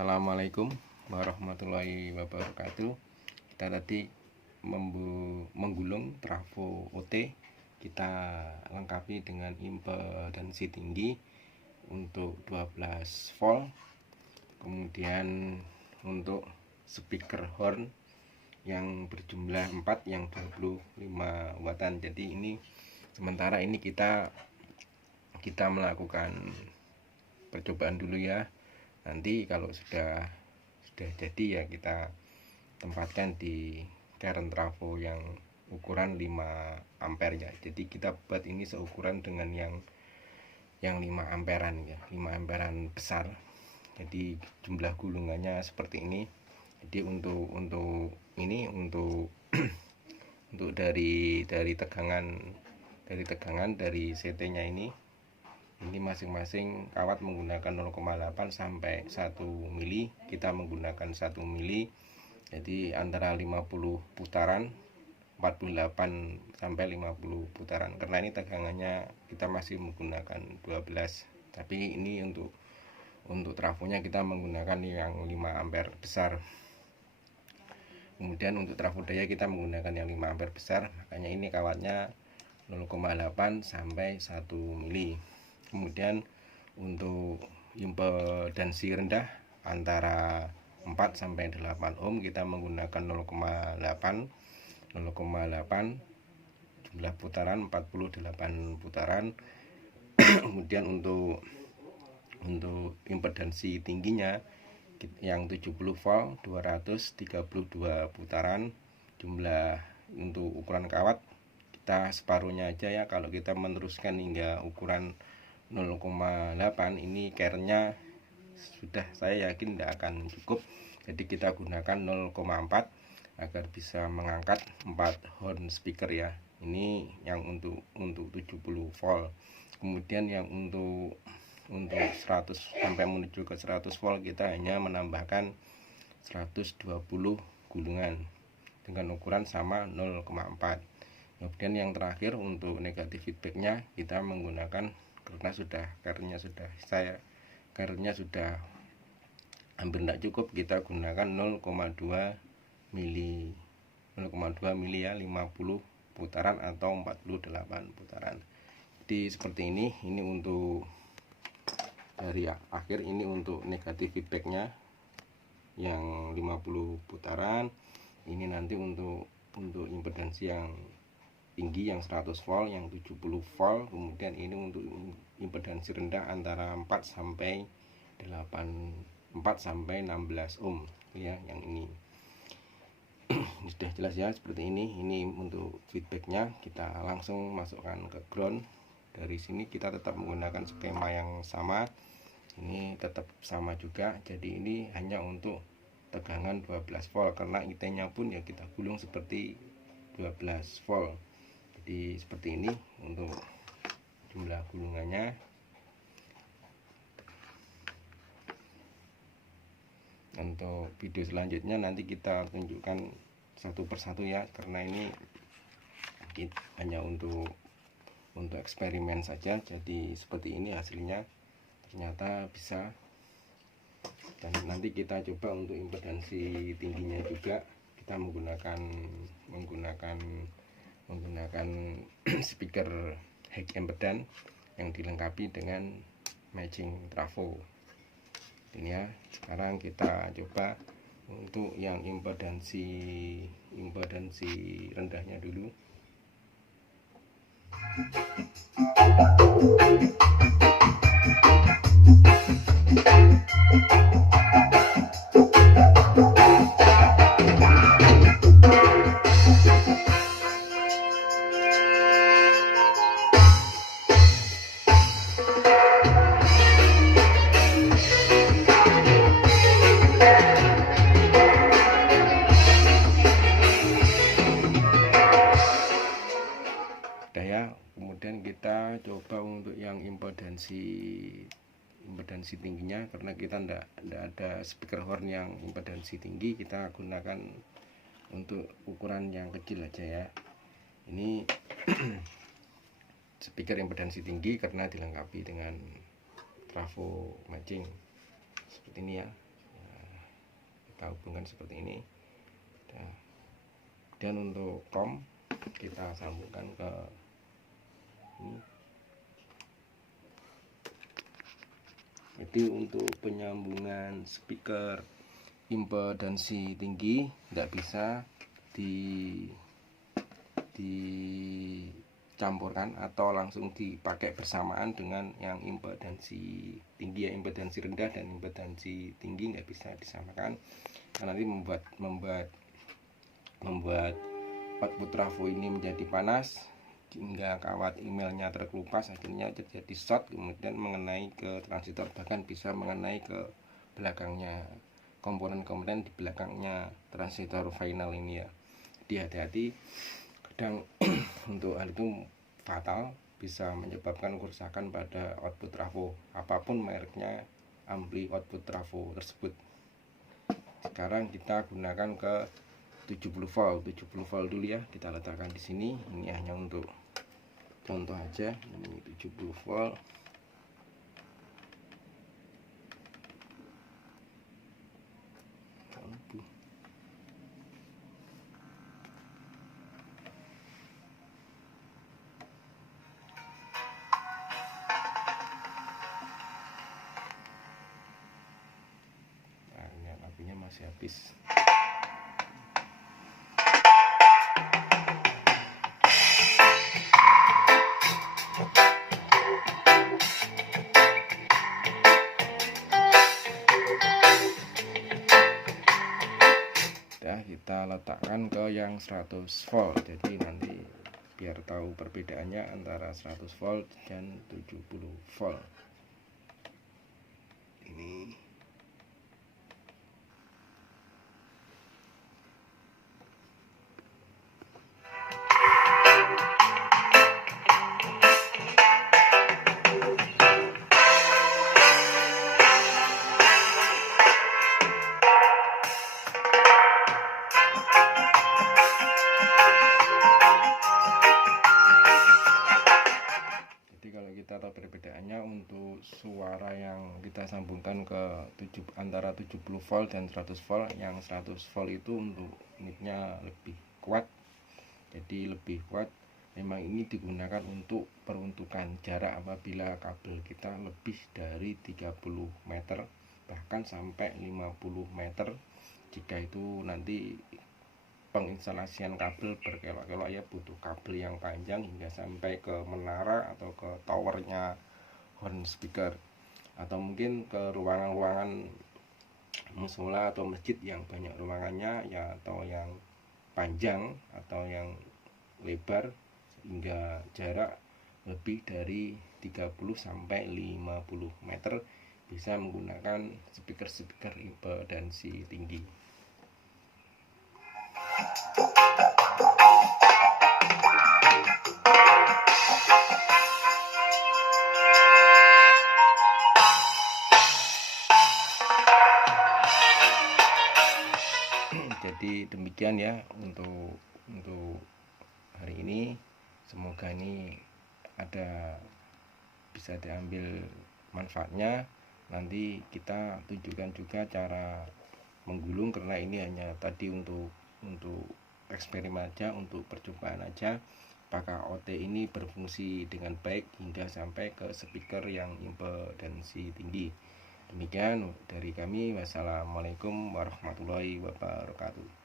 Assalamualaikum warahmatullahi wabarakatuh. Kita tadi menggulung trafo OT. Kita lengkapi dengan impedansi tinggi untuk 12 volt. Kemudian untuk speaker horn yang berjumlah 4 yang 25 watan. Jadi ini sementara ini kita melakukan percobaan dulu ya. Nanti kalau sudah jadi ya kita tempatkan di current trafo yang ukuran 5 ampere ya. Jadi kita buat ini seukuran dengan yang 5 amperan ya, 5 amperan besar. Jadi jumlah gulungannya seperti ini. Jadi untuk ini untuk dari tegangan dari CT-nya ini masing-masing kawat menggunakan 0,8 sampai 1 mili. Kita menggunakan 1 mili. Jadi antara 50 putaran, 48 sampai 50 putaran. Karena ini tegangannya kita masih menggunakan 12. Tapi ini untuk trafonya kita menggunakan yang 5 ampere besar. Kemudian untuk trafo daya kita menggunakan yang 5 ampere besar. Makanya ini kawatnya 0,8 sampai 1 mili. Kemudian untuk impedansi rendah antara 4 sampai 8 ohm kita menggunakan 0,8 jumlah putaran 48 putaran. Kemudian untuk impedansi tingginya yang 70 volt 232 putaran. Jumlah untuk ukuran kawat kita separuhnya aja ya. Kalau kita meneruskan hingga ukuran 0,8 ini care-nya sudah saya yakin tidak akan cukup. Jadi kita gunakan 0,4 agar bisa mengangkat 4 horn speaker ya. Ini yang untuk 70 volt. Kemudian yang untuk 100 sampai menuju ke 100 volt kita hanya menambahkan 120 gulungan dengan ukuran sama 0,4. Kemudian yang terakhir untuk negatif feedbacknya kita menggunakan karena care-nya sudah hampir tidak cukup, kita gunakan 0,2 mili ya, 50 putaran atau 48 putaran. Jadi seperti ini untuk dari akhir ini untuk negatif feedbacknya yang 50 putaran. Ini nanti untuk impedansi yang tinggi yang 100 volt, yang 70 volt. Kemudian ini untuk impedansi rendah antara 4 sampai 16 ohm ya, yang ini. Sudah jelas ya seperti ini. Ini untuk feedbacknya. Kita langsung masukkan ke ground. Dari sini kita tetap menggunakan skema yang sama. Ini tetap sama juga. Jadi ini hanya untuk tegangan 12 volt karena IT-nya pun ya kita gulung seperti 12 volt. Jadi seperti ini untuk jumlah gulungannya. Untuk video selanjutnya nanti kita tunjukkan satu persatu ya, karena ini hanya untuk eksperimen saja. Jadi seperti ini hasilnya, ternyata bisa. Dan nanti kita coba untuk impedansi tingginya juga kita menggunakan speaker high impedance yang dilengkapi dengan matching trafo. Ini ya. Sekarang kita coba untuk yang impedansi rendahnya dulu. Kemudian kita coba untuk yang impedansi tingginya, karena kita tidak ada speaker horn yang impedansi tinggi, kita gunakan untuk ukuran yang kecil aja ya. Ini speaker impedansi tinggi karena dilengkapi dengan trafo matching seperti ini ya. kita hubungkan seperti ini. Dan untuk COM kita sambungkan ke ini. Jadi untuk penyambungan speaker impedansi tinggi tidak bisa dicampurkan atau langsung dipakai bersamaan dengan yang impedansi tinggi, ya impedansi rendah dan impedansi tinggi nggak bisa disamakan, karena nanti membuat output trafo ini menjadi panas hingga kawat emailnya terkelupas, akhirnya terjadi short, kemudian mengenai ke transistor, bahkan bisa mengenai ke belakangnya komponen-komponen di belakangnya transistor final ini ya. Jadi hati-hati, kadang untuk hal itu fatal, bisa menyebabkan kerusakan pada output trafo apapun mereknya ampli output trafo tersebut. Sekarang kita gunakan ke 70 volt dulu ya, kita letakkan di sini. Ini hanya untuk contoh aja, ini 70 volt. Nah, ini apinya masih habis. Kita letakkan ke yang 100 volt, jadi nanti biar tahu perbedaannya antara 100 volt dan 70 volt ini. Perbedaannya untuk suara yang kita sambungkan ke antara 70 volt dan 100 volt, yang 100 volt itu untuk unitnya lebih kuat, jadi lebih kuat. Memang ini digunakan untuk peruntukan jarak apabila kabel kita lebih dari 30 meter bahkan sampai 50 meter. Jika itu nanti penginstalasian kabel berkelok-kelok ya, butuh kabel yang panjang hingga sampai ke menara atau ke towernya horn speaker, atau mungkin ke ruangan-ruangan musola atau masjid yang banyak ruangannya ya, atau yang panjang atau yang lebar hingga jarak lebih dari 30 sampai 50 meter, bisa menggunakan speaker impedansi tinggi. Jadi demikian ya untuk hari ini. Semoga ini bisa diambil manfaatnya. Nanti kita tunjukkan juga cara menggulung, karena ini hanya tadi untuk eksperimen aja, untuk percobaan aja, apakah OT ini berfungsi dengan baik hingga sampai ke speaker yang impedansi tinggi. Demikian dari kami. Wassalamualaikum warahmatullahi wabarakatuh.